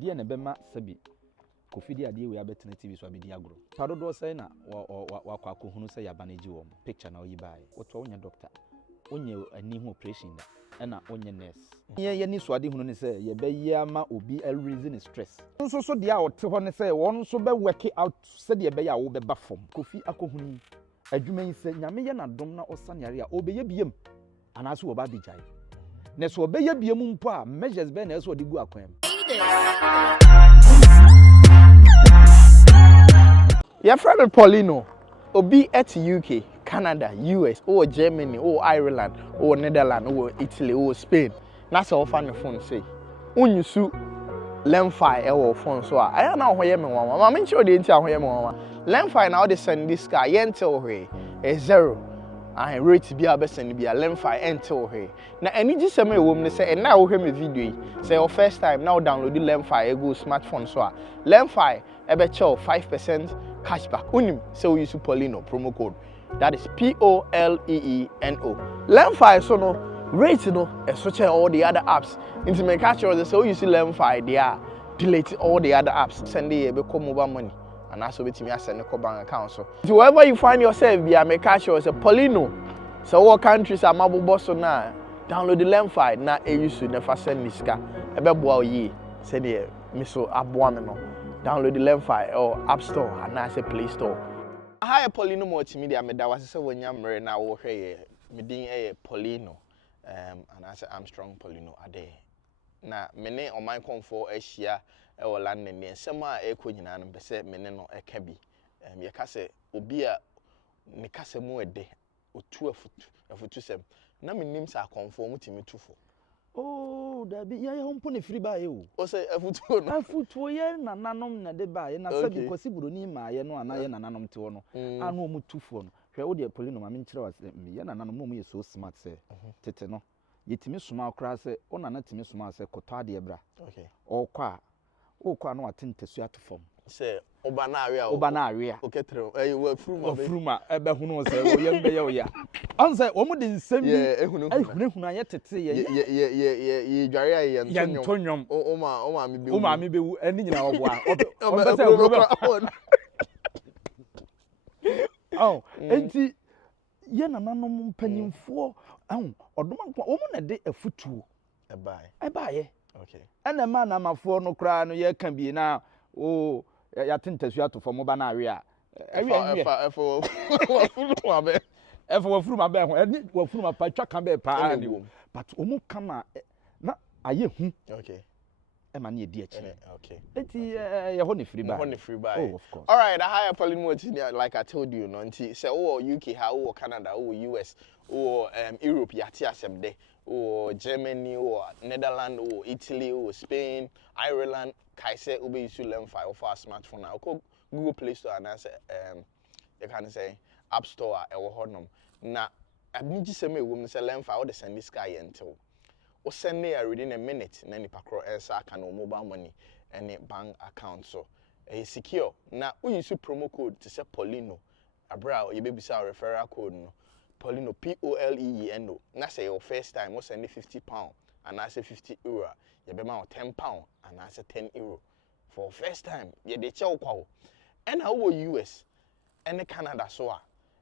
Dear Nebema Sabi, Kofi Adoma we abetena TV so abedi agro. Parodo say na wa hunu say yabaneji wo picture na oyibae. Woto onya doctor. Onye ani ho operation da na onye nurse. Ye ni so ade hunu ne say ye be ama obi a reason stress. Nso so de a wote ho ne say won so be work out say de be ya wo be ba fom. Kofi akohunu adwuma yi say nyame ye na dom na osanare a obeye biem anaso wo ba bijai. Ne so obeye biem mpo a measures be na so de gu akwam. Your friend Poleeno, Obi at UK, Canada, US, or Germany, or Ireland, or Netherlands, or Italy, or Spain. That's all fan the phone say. When you sue Lemfi or phone so I don't know where you are. I'm sure they tell where you are. Lemfi now they send this guy until he is 0. I rate to be a best and be a Lemfi until he. Now any just a woman say and now hear me video. Say your first time now download the Lemfi go smartphone so Lemfi ebe chow 5% cashback. Unim so we use Poleeno promo code. That is POLEENO. Lemfi so no rate no such all the other apps. Into my catch or so you see Lemfi they are delete all the other apps. Send the become mobile money. And that's what me send a bank account. So wherever you find yourself, be a make sure it's a Poleeno. So what countries are mobile boss so now? Download the Lemfi. Now you should never send this guy. A bebo ye send the miso abuameno. Download the Lemfi or App Store and now say Play Store. Hi Poleeno Multimedia. Me that was say when you marry now work here. Me ding a Poleeno. And I say Armstrong Poleeno ade. Na mene on my Komfo Asia. Ewo land ne nsema ekwo nyina no bese mene no eka bi ye ka se obi a ne kasa mu ede otu afutu sem na menim sa Komfo mutimi tufo oh da bi ya hompo ne free ba ye o se afutu no afutu ye nananom na de ba ye na sabi kosi buro ni ma ye no ana ye nananom te wo no anu mu tufo no hwe wo de Poleeno ma me nkire wa ye nananom mu ye so smart se tete no yetimi suma akra se ona na timi suma se kotwa de bra okay o kwa o kwa no atente su atofom se oba na awe oketre we fruma ebe hunu se wo ye mbe ye o ya anse wo mu de nsem bi ehunu ayetete ye dware ye ntonyom o ma me bewu ani nyina wo boa o be se o oh enti ye nananom mpanyimfo odoma wo mu na de afutuo ebae okay ena ma na mafo no kra no ye kan bi na o ya tentasu atofo mo ba na awe a efo wafuru ma be ho eni wafuru ma pa twa kan be pa ani wo but omu kama na aye hu okay e ma na edi achi okay eti ye ho ne free buy oh of course all right I hire Poleeno like I told you no nti say o UK ha o Canada o US o Europe yati asem de or Germany or Netherlands or Italy or Spain, Ireland, Kaise ube use Lemfi or for a smartphone now. Google Play Store and answer you can say App Store or honum. Now I need to say me woman say Lemfi or the send this guy until or send me within a minute and then pakro answer can no mobile money and bank account so secure. Now we use promo code to say Poleeno. Abra you baby say referral code no. Poleeno POLEENO. Na say your first time we send £50 and I say €50. You be ma £10 and I say €10 for first time. You dey check kwa. And how US and Canada so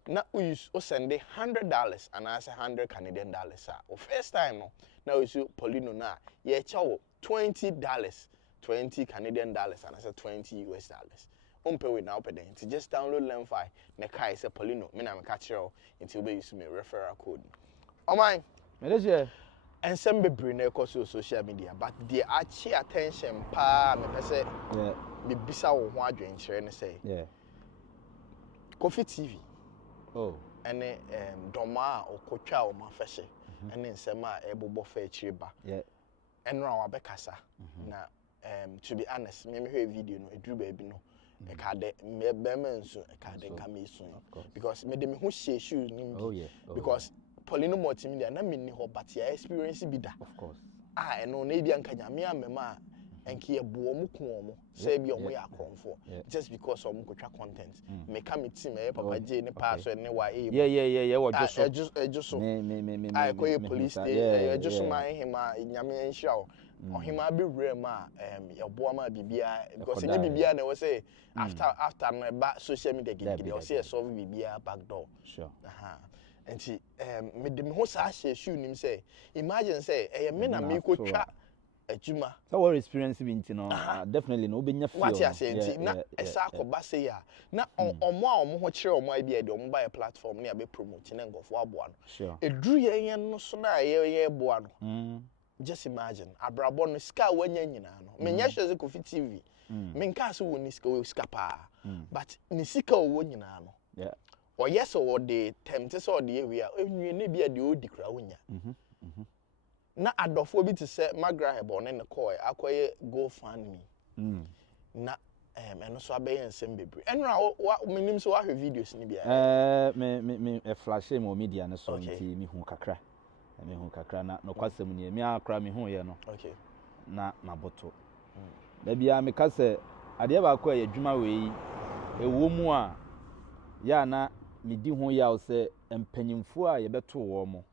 na we use send $100 and I say $100 Canadian dollars. First time no. Now we use Poleeno na you check $20, 20 Canadian dollars and I say $20 US. Umpe we now pede to just download Lemfi na kai say Poleeno me na me catch you until we use me referral code. Oh my me dey and some bebre na social media but they actually attention pa me pese me bisa wo ho adwenkyere ne say Kofi TV oh and doma okotwa o ma fehye and nsem a ebobo fa akire ba and ra wa bekasa na to be honest me hear video no eduru ba bi no e ka de me nso e ka de ka me so because me de me ho share shoes nimbi because Poleeno Multimedia na me ni ho but ya experience bi da of course no na bia nka nyame amema enke ye bo omo ko omo say bia omo ya Komfo just because omo ko twa content me ka me team e papa J ne pa so ne wa wo just me I ko police station just my him nyame enhira ohima be rema yeboa ma bibia because any bibia na we say after no ba social media gidi o say solve bibia back door sure enti me de me ho sa hye shoe nim say imagine say me na me ko twa adwuma so what experience be ntino definitely no obenya feel what you say enti na esa akoba say ya na omo a omo ho kire omo bia de omo buy platform na be promote na ngofo aboa no sure eduru yen no so na ye boa no just imagine abrabo no ska wanya nyina no menya hweze Kofi TV menka so woni ska pa but ni sika wo nyina no yeah or yes or the tempted so the area enwie ne bia de odi kra wonya na adofo bi te se magrahebo ne call akoye go fund me na eno so abeye nsem bebre enra minim so wa hwe videos ni bia me flash mo media ne so nti mi hu kakra na no kwasem ni mi akra mi hu ye no okay na maboto da bia me ka se ade ba ko ye dwuma we ewo mu a ya na mi di ho ya o se empanyimfo a ye beto wo mo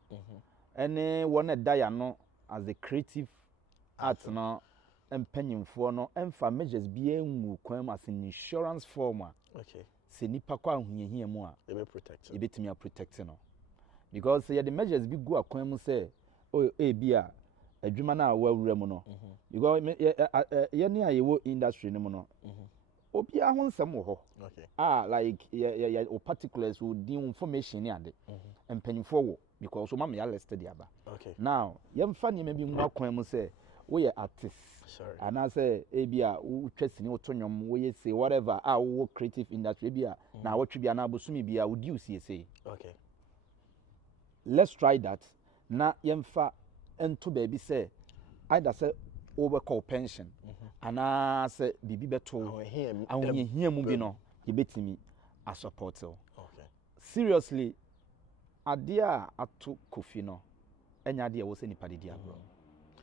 ene wona da ya no as a creative art no empanyimfo no emfa measures bi enwu kwan as an insurance form okay se nipa kwa ahuyehia mu a e be protect e betimi a protect no because the measures bi go akwan mu say o e bia adwuma na awawura mu no because ye ne ayewo industry no mu no obi ahun nsem wo ho okay like o particulars wo di information ni ade empanyimfo wo because so mama ya listed aba okay now ye mfa ne bi mu akwan mu say wo ye artist sorry and I say e bia wo twasini wo tonyom wo ye say whatever wo creative industry bia na wo twi bia na abosumi bia wo di usiese okay let's try that na yemfa ento baby say either say over call pension ana say bibi beto ahihia mu bi no ye betimi a support okay seriously ade a ato Kofi no enya de wo say nipa de agro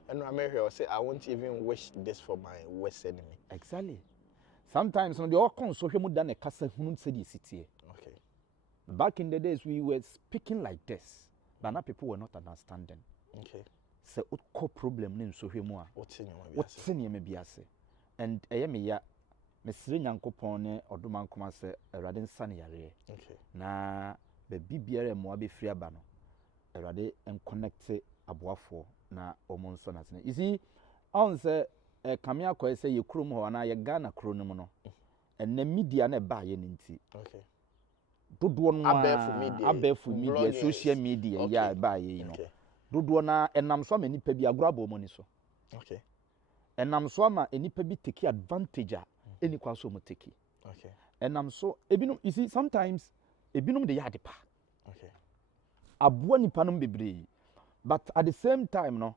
and I may hear say I won't even wish this for my worst enemy exactly sometimes no the all come so hwemu da ne kasa hunu say the city okay back in the days we were speaking like this but now people were not understanding okay say what problem ne so hwemu a what's in your biase and me ya mesire nyankopon ne odoma nkoma se awrade nsane yare okay na be bibiere mo abefiri aba no awrade en connect aboafo na omonso na tene you see on say kame akoy say ye krom ho na ye Ghana kronum no enne media na ba ye nti okay dodo no abefu media social media ya ba ye no dodo na enam so amanipa bi agorabo mo ni so okay enam so ama enipa bi take advantage a eni kwa so mo take okay enam so ebinum you see sometimes ebinum de yade pa okay aboa nipa no bebre but at the same time no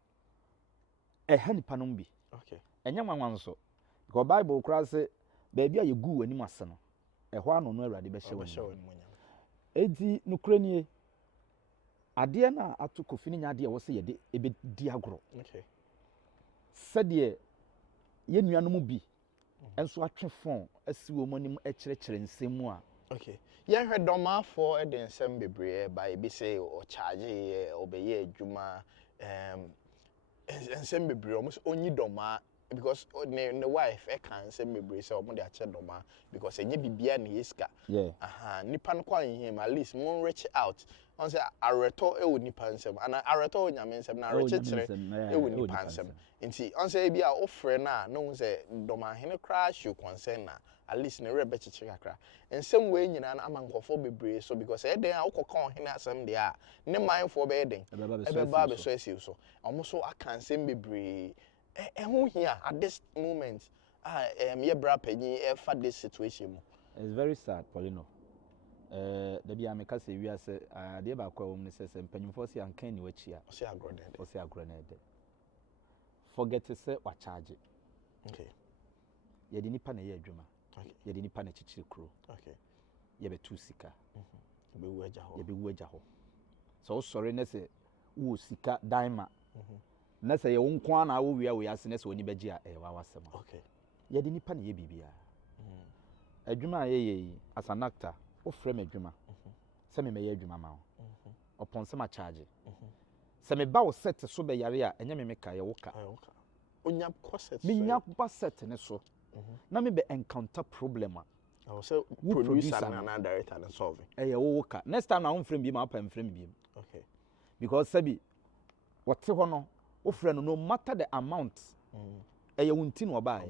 nipa no bi okay enya nwanwan so go bible kra se baby a yegu anim ase no ho ano no awrade be hye wani enti nukura nie ade na ato Kofi ni nya ade wo se ye de ebe di agoro okay sɛdeɛ ye nuanom bi enso atwe fon asiwo monim ekyerɛkyerɛ nsɛm a okay ye hwɛ dɔmaafo de nsɛm bebree ba ebi sɛ o charge obeye adwuma nsɛm bebree o onyi dɔma because ne wife can nsɛm bebree sɛ o mo de akyɛ dɔma because enye bibia ne yeska nipa no kwa him at least mo reach out on say areto e wo nipa nsɛm ana areto o nyame nsɛm na reche kyerɛ e wo nipa nsɛm nti on say bia o frɛ na no say dɔma hene kra show concern na at least ne rebe kyekye kakra nsɛm we nyina na amankofo bebree so because e den a wokɔka o hene asɛm de a ne mindful be den ebe ba be so asiw so omo so aka nsɛm bebree ho hia at this moment ye bra panyi for this situation mo it's very sad Poleeno da bia me ka se wi ase ade ba kwa wo ne se mpanyimfo se ankan ni wachi a o se agro na de forget say wa charge okay ye de nipa na ye adwuma okay ye de nipa na chichire kro okay ye be tu sika be wu agya ho so sorry na se wo sika daima na se ye wo nko na wo wi a wo yase na se oni beji a wa wasem okay ye de nipa na ye bibia adwuma ye as an actor o frame adwuma se me ye adwuma ma wo upon se ma charge se me ba wo set so be yare a enye me ka ye wo ka onya corset minya corset ne so na me be encounter problem I was say producer and director and solve eh wo ka next time na wo frame bi ma pa frame bi okay because sabi what ho no wo frame no matter the amount eh wunti no ba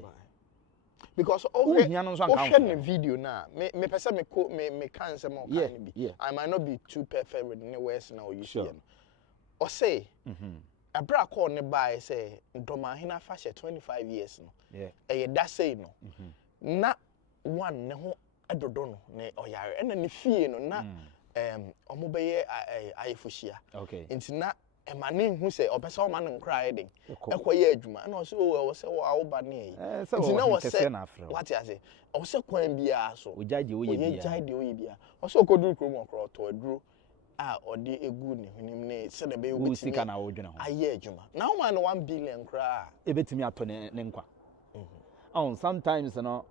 because okay the video now me person me can say more kind be I might not be too perfect with the words now you see or say a bra call ne buy say ndoma hina fa 25 years no eh that say no na one ne ho adodo no ne oyare na ne fie no na omo beye ayefohia okay nti na emane hu se opese o ma ne nkra eden ekoye adwuma na o se o se wo ba ne nti na wo se what you say o se kwan bia so o jaje o ye bia jaje o ye bia o se okoduru krom okro to aduru odi egu ne hunim ne se na be wo sika na wo dwene ho aye adwuma na o ma ne 1 billion kra ebetimi ato ne nkwa sometimes no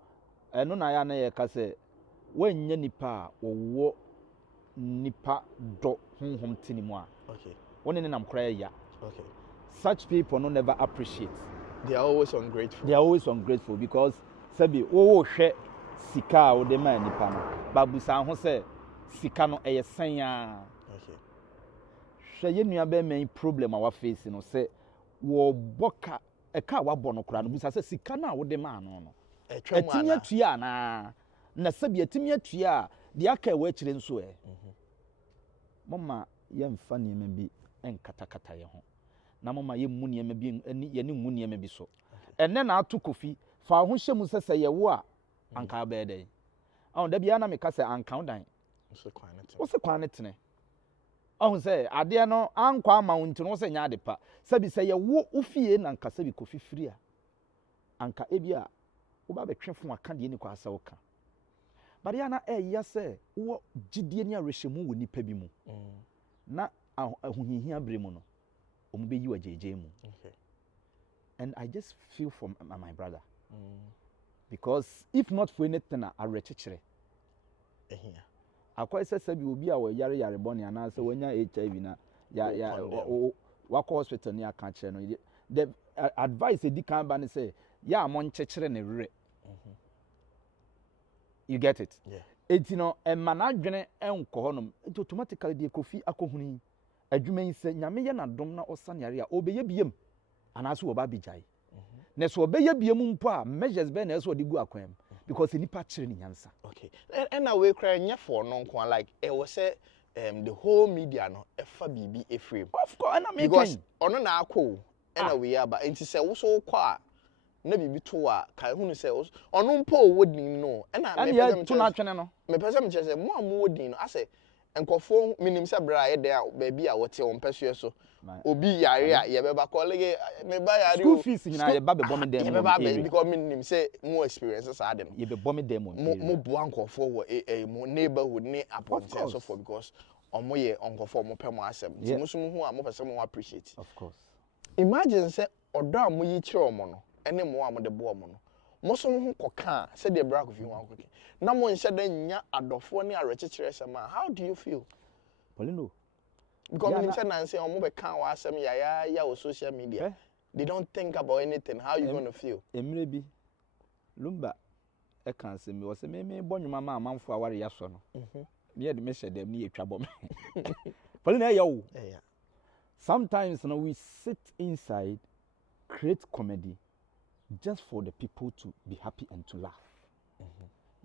eno na ya na ye ka se wanya nipa wo nipa do honhom tinimu a okay one ne nam kra ya okay such people no never appreciate they are always ungrateful because sabi wo hwe sika wo de ma nipa no babusa ho se sika no eye san ya okay hwe ye nua be man problem a wa face no se wo boka e ka wa bo no kra no busa se sika na wo de ma no no etimi atua na sabi etimi atua de aka wa kire nso mama ye mfa niema bi enkatakata ye ho na mama ye mu niema bi ye ne mu niema bi so enne na ato Kofi fa ho hyemu sese ye wo a anka ba eden da bia na me ka se anka dan wo se kwan ne tene ahun se ade no ankwa ama wo ntino wo se nya ade pa sabi se ye wo ofie na anka sabi Kofi firi a anka ebia wo ba betwefo aka de ni kwa asa wo ka bare ya na ya se wo gidie ni arehemu wo nipa bi mu na ahuhihia bre mu no omu be yi wa jeje mu okay and I just feel for my brother because if not for anything a rechechere akwai sabi obi a wo yare boni ana se wanya HIV na ya wako hospital ni aka kire no the advice edi kan ba ne say ya mo nchechere ne rere you get it yeah etino emana dwene enko honom automatically de Kofi akohuni adwuma yi se nyame ye na dom na osane yare a obeye biem anaso oba bijai na so obeye biem mpo a measures be na so de gu akwam because nipa kire ni nyansa okay and we cry nya for no nko like e was say the whole media no efa bibi eframe of course na me because ono na akọ and we aba enti se wo so kwa na bibi to a kai hunu se ono mpo wodin no na me pese to na twene no me pese me chese mo am wodin no ase enkofo minim se bra ye there ba bia wote on peso so obi yare a ye beba colleague me ba yare school fees hina ye ba be bom dem mo because minim se mo experiences are dem ye be bom dem mo bo ankofo wo mo neighborhood ni appointment so for because omo ye onkofo mo pɛ mo asem ti musum hu a mo pese mo appreciate of course imagine se odo a mo yi kire omo no ene mo a mo de bo omo no mo so hu koka se de bra Kofi hu akoke na mo nhyɛ da nya adofo ne arekekere sama how do you feel Poleeno because when say nancy omo be kan wa asem ya o social media they don't think about anything how you going to feel emire bi lumba e kan se me wo se me bonwuma ma amanfo aware ya so no me de me hyɛ dem ne yetwa bom Poleeno ya wo sometimes no we sit inside create comedy just for the people to be happy and to laugh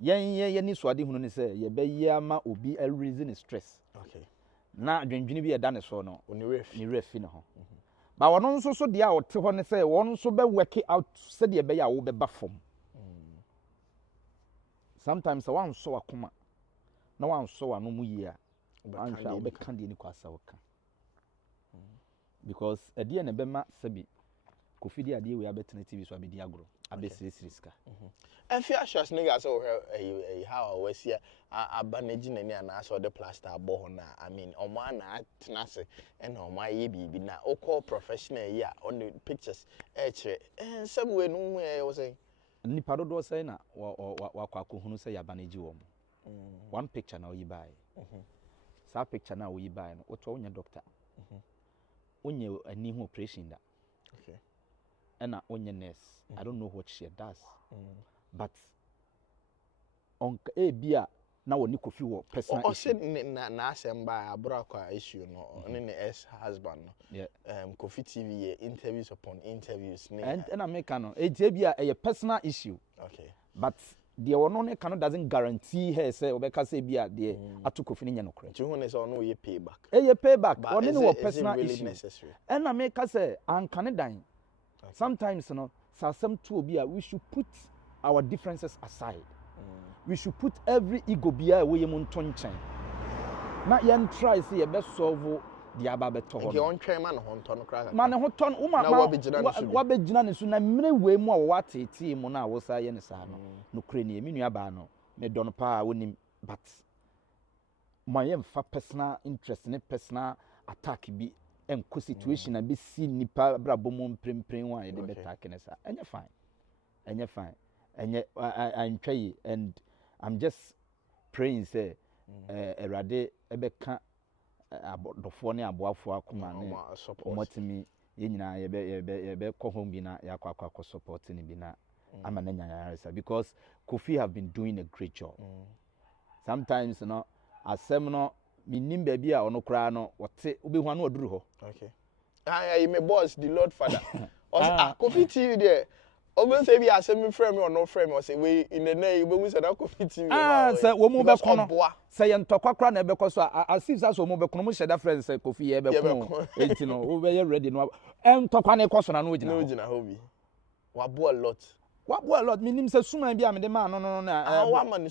yen ni so ade hunu ne say ye be yama obi a reason stress okay na dwendwene bi ye da ne so no ni refi ne ho ba wono nso so de a wote ho ne say wono nso be work out se de be ya wo be ba fom sometimes one so akoma na one so anu mu yi a anhwa wo be kan de ni kwasa wo ka because ade ne be ma sabi Kofi de ade we abetena TV so abedi agro abesiriska Afia Schwar nigga so how we see abanegi nani ana so the plaster abo ho na I mean omo ana tenase and omo aye bibi na o call professional here on the pictures kire some we no we say nipa dodo say na wa kwakohunu say yabanegi wo mo one picture na oyi bai sa picture na oyi bai no oto onya doctor onye ani hu operation da ena onye nurse. I don't know what she does. But on bia na woni Kofi wo personal issue. na asemba abura kwa issue no ne ex husband no. Yeah. Kofi TV interviews upon interviews ne. And I make no bia a personal issue. Okay. But the one no can doesn't guarantee her say obeka say bia the atu Kofi ne no kure. You want say no ye payback. Ye payback. But One no personal really issue. Necessary? And I make say an Canadian. Sometimes you know some to be we should put our differences aside. We should put every ego bia away mun tonchen. Na yen try say e be solve the ababeto ho. The on train man ho ton kra. Man ho ton uma wa be gina ne so na mre we mu a wo atete mu na wo sa ye ne sa no. No kure ne emi nua ba no. Me don pa wonim but my fa personal interest ne personal attack bi enko situation na be si nipa brabo mu mprempren wa ye de attack ne sa. Enye fine. Enye fine. Enye I'm trying and I'm just praying say erade ebeka abodofo ne aboafo akoma ne omotimi ye nyina ye be ko home bi na yakwa support ne bi na ama na nyanya because Kofi have been doing a great job. Sometimes you know asem no minim ba bi a ono kra no wote obehu na oduru ho. Okay. Me boss the Lord Father. Kofi TV there. Oben say bi asem frame or no frame or say we in the name we say that Kofi TV. Say wo mu be kono. Say ye ntokwa na be ko so asif say so mo be kono mo sheda friend say Kofi ye be kono. Enti no we be ready no. Ntokwa na ko so na no ogina. No ogina ho bi. Wa bo a lot. Wa lot minim say suma bi a me de ma no na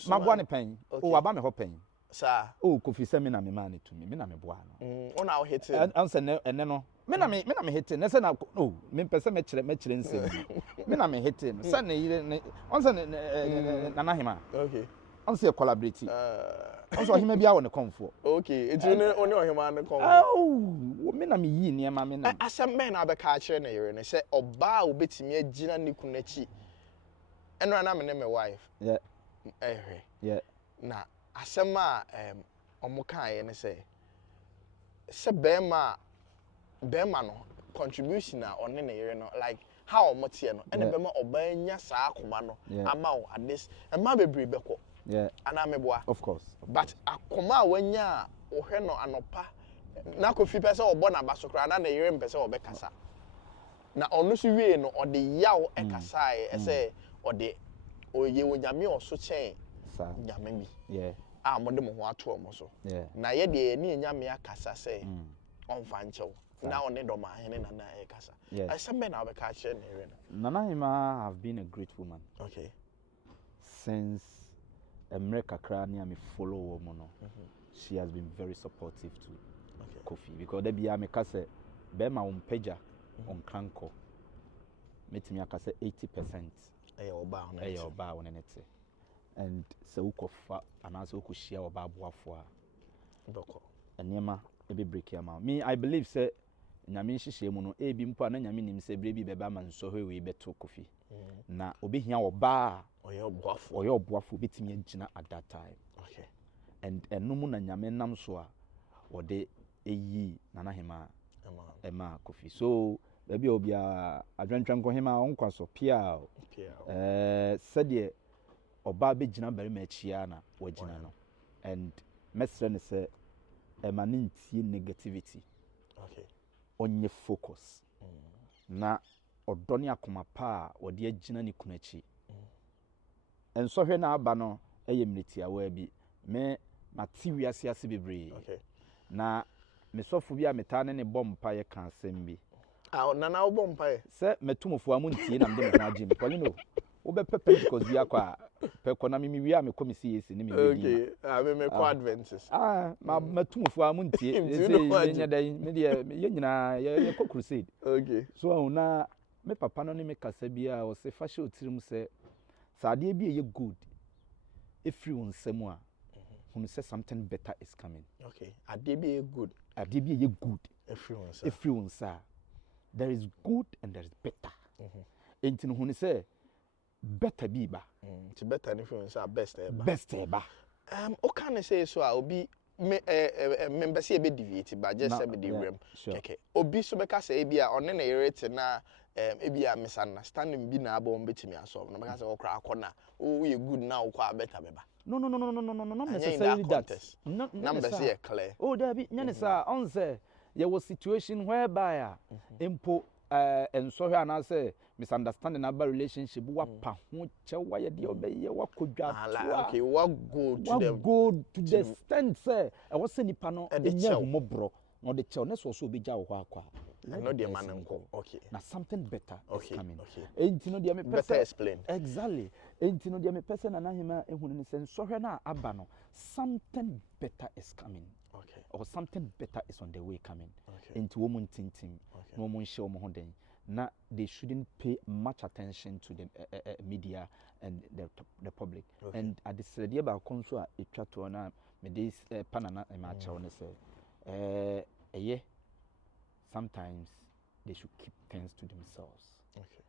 maboa ne pen. O aba me ho pen. Sir. Oh Kofi say me na me ma ne tumi. Me na me boa no. Ona o hit it. Answer ene no. Me na me hit na say na no me pese me kire nsem. Me na me hit no. Say na yire on say na na hima. Okay. On say collaborate. On say hima bia wo ne Komfo. Okay. It you only o hima ne Komfo. Oh, me na me yi ne ma me na. Asem me na be ka kire na yire ne say oba obetimi agina ne kunachi. Eno na me ne my wife. Yeah. Yeah. Na asem a omo kan ye ne say bema no contribution na on ne yere no like how omo tie no ene bema oba nya saa akoma no ama o ades ema bebre beko ana meboa of course but akoma wanya o hwe no anopa na Kofi pese obo na basokra na yere mpese obekasa na onu so wie no ode yaw ekasa ese ode oye wonyame oso chen sa nyame mi mo de mo ho ato omo so na ye de ni nyame akasa se onfa nchew na one do ma hene na ekasa asem be na be ka kire na ere no Nana Hima have been a great woman. Okay. Since America Krania me follow woman no. She has been very supportive to Kofi because they be a me kase be ma umpeja on kranko metimi akase 80% oba on enete and se ukofa anase ukushia oba aboafo a doko enema e be break am me I believe say nyame nhihye mu no e bi mpo na nyame nim se bre bi beba ma nso hwe we beto Kofi na obehia oba oyo oboafo betimi agina at that time. Okay. And enum na nyame nam so a wode eyi Nana Hima ema Kofi so baby obia adwantwan ko Hima onkwa so pia said ye oba be gina bari ma chia na wagina no and mesre ne se emanentie negativity. Okay. Onye focus na odoni akoma pa wode agina ni kunachi enso hwe na aba no eye mleti awa bi me mati ase bebre. Okay. Na me sofo bi a metane ne bompa ye kan asem bi nana wo bompa ye se metumofo amuntie na mde me ho agim Poleeno wo be Pentecost bi akwa pe kona me wi a me komisi yesi ne me bi. Okay. Me ko Adventist. Ma metumofo amuntie se nya dai me de ye nyina ye ko crusade. Okay. So na me papa no ne me kasa bi a o se fa hye otirim se saade bi ye good if you nsem a who say something better is coming. Okay. Adebe good. Adebe ye good. Everyone sir. There is good and there is better. Enti who say better biba. It's better if you say best eba. Best eba. O can say so obi member say be deviate but just say be the rem. Okay. Obi so beka say e bia one na yerete na e bia misunderstanding bi na aba on betimi asolve. No beka say okra akona o ye good now kwa better beba. No, not necessarily that. Number say clear. Oh, there be nyanisa on say there was situation whereby impo and so here and say misunderstanding about relationship wa pa ho che wa ye de obeye wa kodwa okay what go to the extent say e was nipa no enya humobro no de che no so obegya wo akwa no de man nko okay na something better is coming okay enti no de me better explain exactly enti no de me person na hima ehunu ni se so hwe na aba no something better is coming. Okay. Or something better is on the way coming. Okay. Into woman tinting, no one show more than. Now they shouldn't pay much attention to the media and the public. Okay. And at the study about Komfo a try to na me this panana e ma cha won say yeah sometimes they should keep things to themselves. Okay.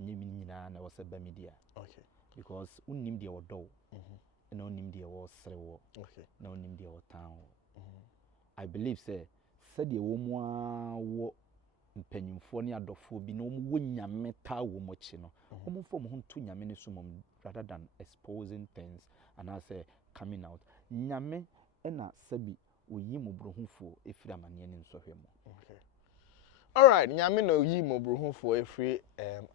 Nyimi nyina na was a media. Okay. Because unnim de odo. And unnim de wo sere wo. Okay. Na unnim de wo town. I believe say said the woman mpanyimfo ne adofo bi no wo nyame ta wo mochi no omo fo mo hunto nyame ne sumom rather than exposing things and I say coming out nyame na sabi oyi mobrohufo efira mane ne nsohwe mo. Okay. All right, nyame na oyi mobrohufo efiri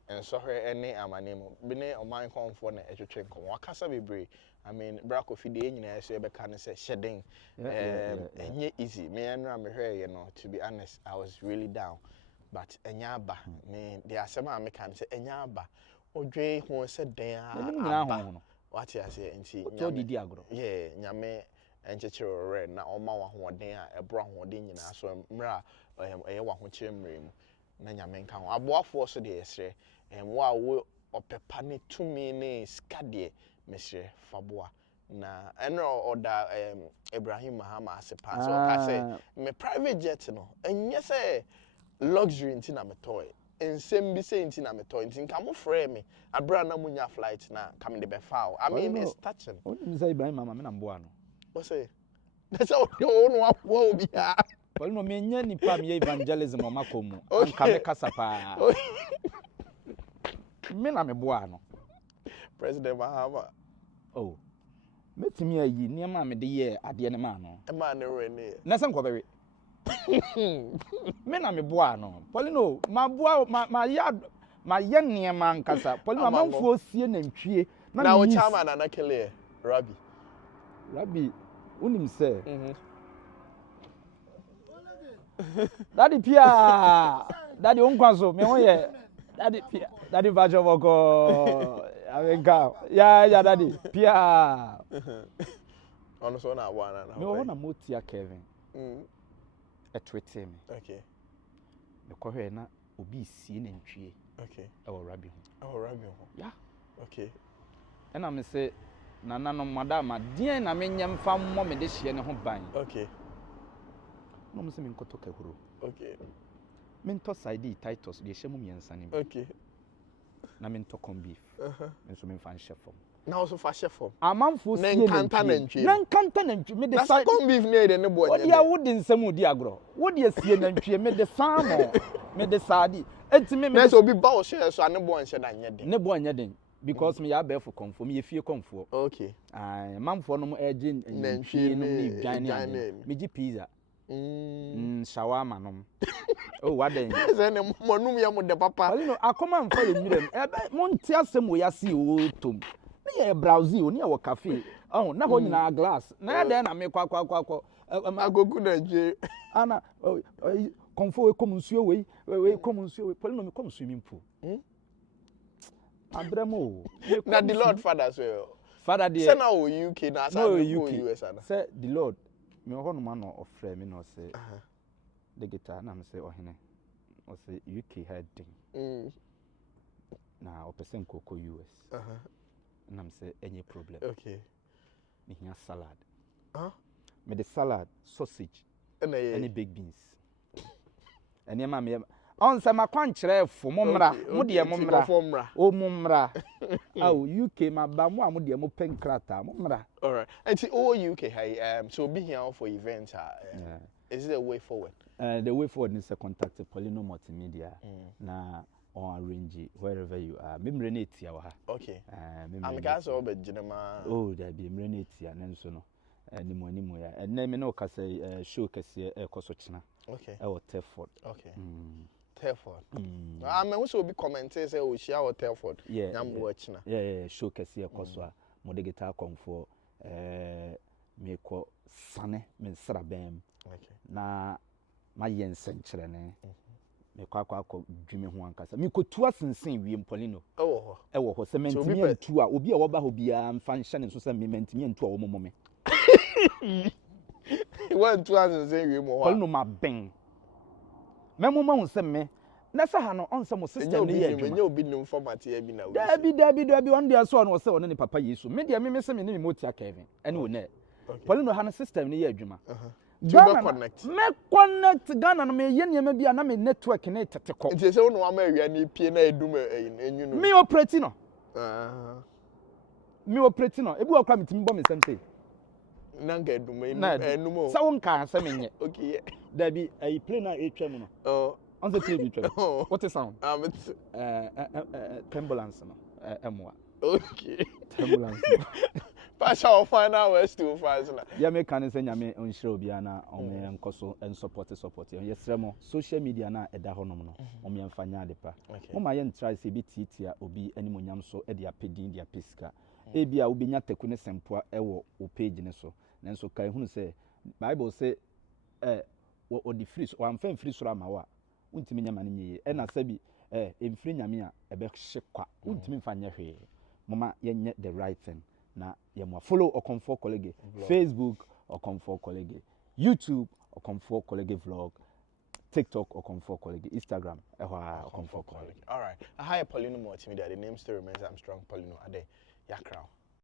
ensohwe ene amane mo bi ne oman Komfo na etwetwe nko wakasa bebre. I mean, Kofi de nyina so be kan say shedding enye easy. Me enra me hwe no, to be honest, I was really down. But enyaba me the asema me kan say enyaba odwe ho se den aba. What you say nti nyame yeah, nyame enchechero re na oma wa hoden a ebro hoden nyina so mra eye wa ho chemre mu na nyame nka ho aboafo so de yesre wa wo opepa ne tumi ne skade Mr. Fabua na enro oda Ibrahim Mahama asepa so ka say me private jet no enye say luxury nti na me toy ensem bi say nti na me toy nti nka mo frɛ me abra na munya flight na come the be foul I mean it's touching only say Ibrahim Mahama me na mboa no what say that's all no wa obi ha well no me nya nipa me evangelism o makomu anka me kasa pa me na me boa no President Mahama. Oh, metimi ayi niam me de ye ade ne ma no. E ma ne re ne. Na se nko bewe. Me na me boa no. Poleeno, ma boa ma ye niam ankasa. Poleeno amanfo sie na ntwie. Na wo chama na kele Rabi. Rabi, unim se. Daddy Pia. Daddy onkwaso, me ho ye. Daddy Pia. Daddy Vajo Boko. Avenga. Yeah, daddy. Pia. Ono so na wana na. Me wo na motia Kevin. E twete me. Okay. Me ko hwe na obi sie na ntwie. Okay. E wo Rabi ho. Oh, Rabi ho. Yeah. Okay. E na me say nana no madama dien na me nyem fa mo me de hye ne ho ban. Okay. No me say me nkoto kahuro. Okay. Me nto side Titus de hye mu miensa ne. Okay. Na me nto corn beef. Nso me fan chef form. Na also fa chef form. Amanfo sie na nkanta na ntwe. Na nkanta na ntwe me de side. Na corn beef ne de ne bo nya. Odi a wodi nsam odi agro. Wodi asie na ntwe me de samo. Me de sadi. Enti me na so bi ba o share so ane bo nya da nya den. Ne bo nya den because me ya be for Komfo me ye fie Komfo. Okay. Manfo no mo eje ntwe no ni dwan ne. Me gi pizza. Shawarma nom. Oh, what then? Say ne monum ya mo de papa. You know, akoma mfa ye mirem. Monti asem wo ya si o tom. Na ye browse o, na ye cafe. Oh, na ho nyina glass. Na ya den na me kwa. Agogu na je. Ana, Komfo we kom nsuo we kom nsuo we. Poleeno me kom swimming pool. Abramo. Na the Lord Father so. Father there. Say na o UK na sa US ana. Say the Lord. Me ho no man no ofre me no say. The guitar na me say ohene. O say UK heading. Na o person koko US. Na me say any problem. Okay. Me here salad. Me the salad, sausage, any baked beans. And ma me On some quancherefo, Mumra, Mudia Mumra, O Mumra. Oh, UK, my Bamwa, Mudia Mupen Crata, Mumra. All right. And see, all UK, hey, so be here for events. Is it a way forward? The way forward is to contact the Poleeno Multimedia. Na on arrange wherever you are. Membrane ya wa. Okay. I'm gas over Genema. Oh, there be membrane ya nenso no. Ya. And name no ka say show kese ekosochina. Okay. Or Telford. Okay. Telford. I mean also be commenting say we share or Telford. Yeah. Yeah, show kese ekoswa. Modegita Komfo me ko sane me srabem. Okay. Na ma yensen kyerɛ ne me kwa dwumi ho ankasa me kotu asensen wie Poleeno ɛwɔ hɔ sɛ mentimi antu a obi a wɔba hɔ bia mfa nhyɛ ne so sɛ me mentimi antu a wɔmɔ me one two asensen wie mo Poleeno ma ben memo ma hu sɛ me na sɛ ha no on sɛ mo system ne yɛ adwuma nye obi nim format ya bi na wo dabi on dia so no sɛ ɔne ne papa Yesu me dia me sɛ me ne motia Kevin ɛne wo ne Poleeno ha no system ne yɛ adwuma Ghana connect. Me connect Ghana no me ye niam bia na me network na tete ko. Nti se wo no ama awia na pie na edum enyu no. Me operate no. Me operate no. Ebi wakwa metimi bo me sem say. Na nka edum enum o. Sa won kan se menye. Okay. Da bi ai play na etwa mu no. Oh. On the TV etwa. What is sound? Ambulance no. Emwa. Okay. Ambulance. Pasha o final west to fast na. Ya me kan se nyame onhire obi ana o me enkoso en support. Yesre mo social media na eda honom no. O me emfanya adepa. Mo ma ye ntrai se bi titia obi animonyam so e de apedin de apeska. E bia obenya teku ne sempoa e wo o page ne so. Nenso kai hunu se Bible say o di free o amfa free so ama wa. Untimi nyama ne nyeye. E na sabi emfiri nyame a ebe hye kwa. Untimi mfanya hwe. Mama ye the right thing. Na yemwa follow Komfo colleague Facebook Komfo colleague YouTube Komfo colleague vlog TikTok Komfo colleague Instagram Komfo colleague. All right. Hi Poleeno Multimedia. The name still remains I'm strong Poleeno Ade Yakra.